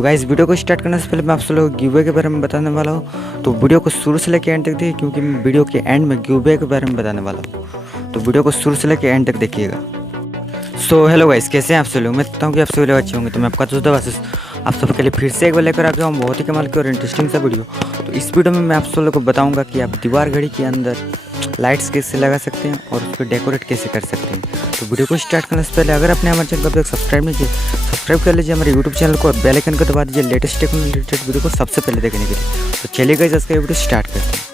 तो guys video को स्टार्ट करने से पहले मैं आप सब लोगों को गिव अवे के बारे में बताने वाला हूँ। तो वीडियो को शुरू से लेकर एंड तक देखिए, क्योंकि मैं वीडियो के एंड में गिव अवे के बारे में बताने वाला हूँ। तो वीडियो को शुरू से लेकर एंड तक देखिएगा। सो हेलो गाइस, कैसे हैं आप सब लोग? मैं चाहता हूँ कि आप सभी लोग अच्छे होंगे। तो मैं आपका दोस्त आशीष आप सबके लिए फिर से एक बार लेकर आ गया हूँ बहुत ही कमाल की और इंटरेस्टिंग सा वीडियो। तो इस वीडियो में मैं आप सब लोग को बताऊँगा कि आप दीवार घड़ी के अंदर लाइट्स कैसे लगा सकते हैं और उसको डेकोरेट कैसे कर सकते हैं। तो वीडियो को स्टार्ट करने से पहले अगर आपने हमारे चैनल को अब तक सब्सक्राइब नहीं किया, सब्सक्राइब कर लीजिए हमारे यूट्यूब चैनल को और बेल आइकन को दबा दीजिए लेटेस्ट टेक्नोलॉजी रिलेटेड वीडियो को सबसे पहले देखने के लिए। तो चलिए गाइस, आज का वीडियो स्टार्ट करते हैं।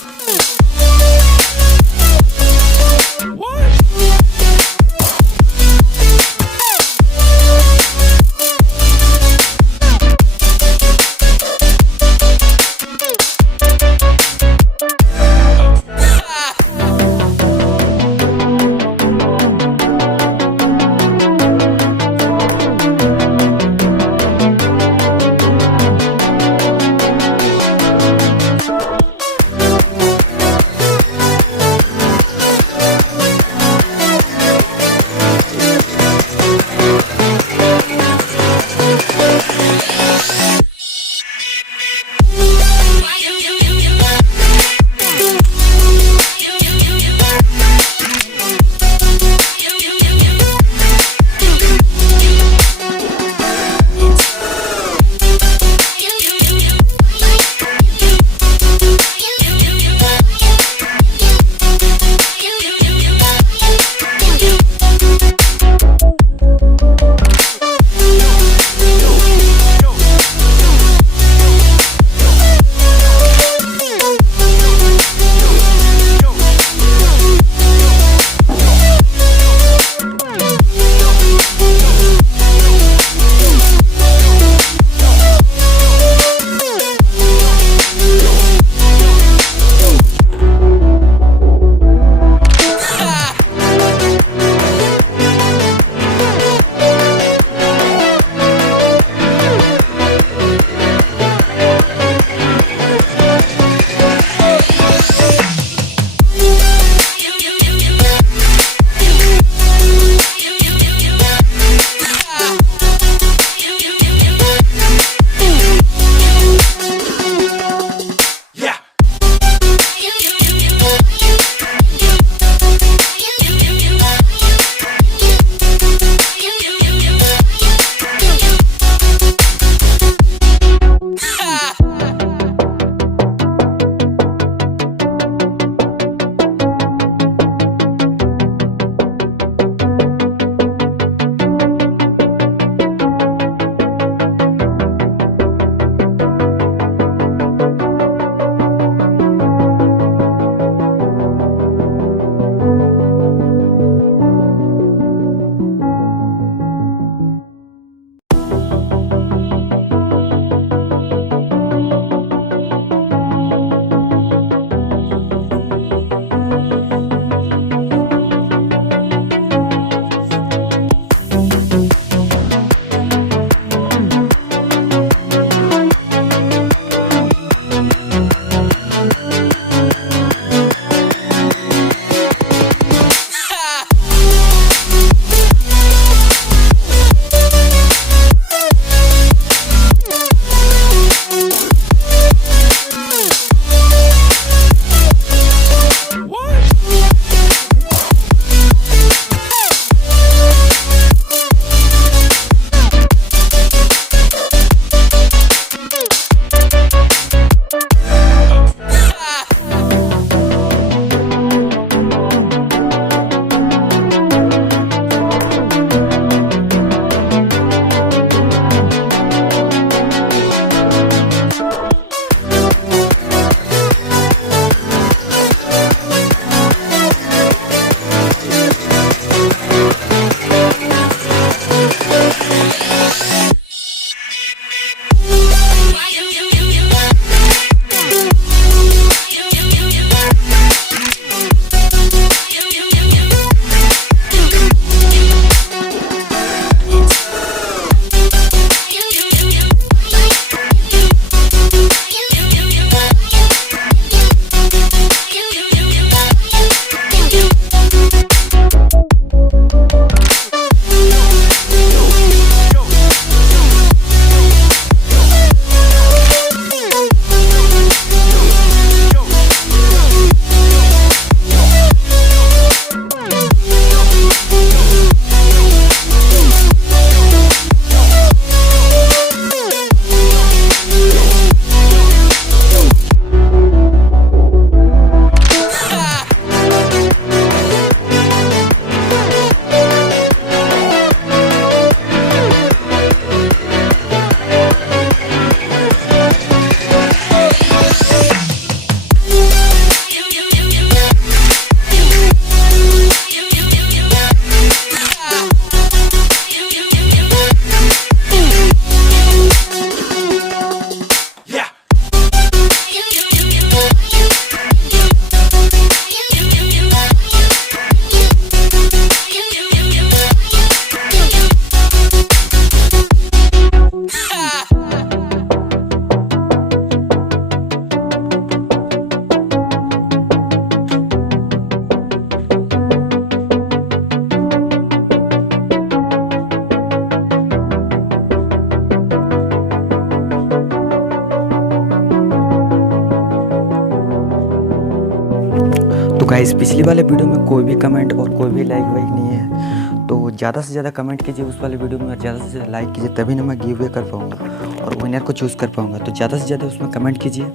गाइस पिछली वाले वीडियो में कोई भी कमेंट और कोई भी लाइक वाइक नहीं है, तो ज़्यादा से ज़्यादा कमेंट कीजिए उस वाले वीडियो में और ज़्यादा से ज़्यादा लाइक कीजिए, तभी ना मैं गिव अवे कर पाऊँगा और विनर को चूज़ कर पाऊँगा। तो ज़्यादा से ज़्यादा उसमें कमेंट कीजिए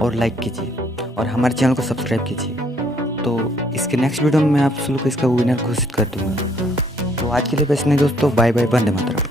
और लाइक कीजिए और हमारे चैनल को सब्सक्राइब कीजिए। तो इसके नेक्स्ट वीडियो में मैं आप लोग को इसका विनर घोषित कर दूँगा। तो आज के लिए बस नहीं दोस्तों, बाय बाय, वंदे मातरम।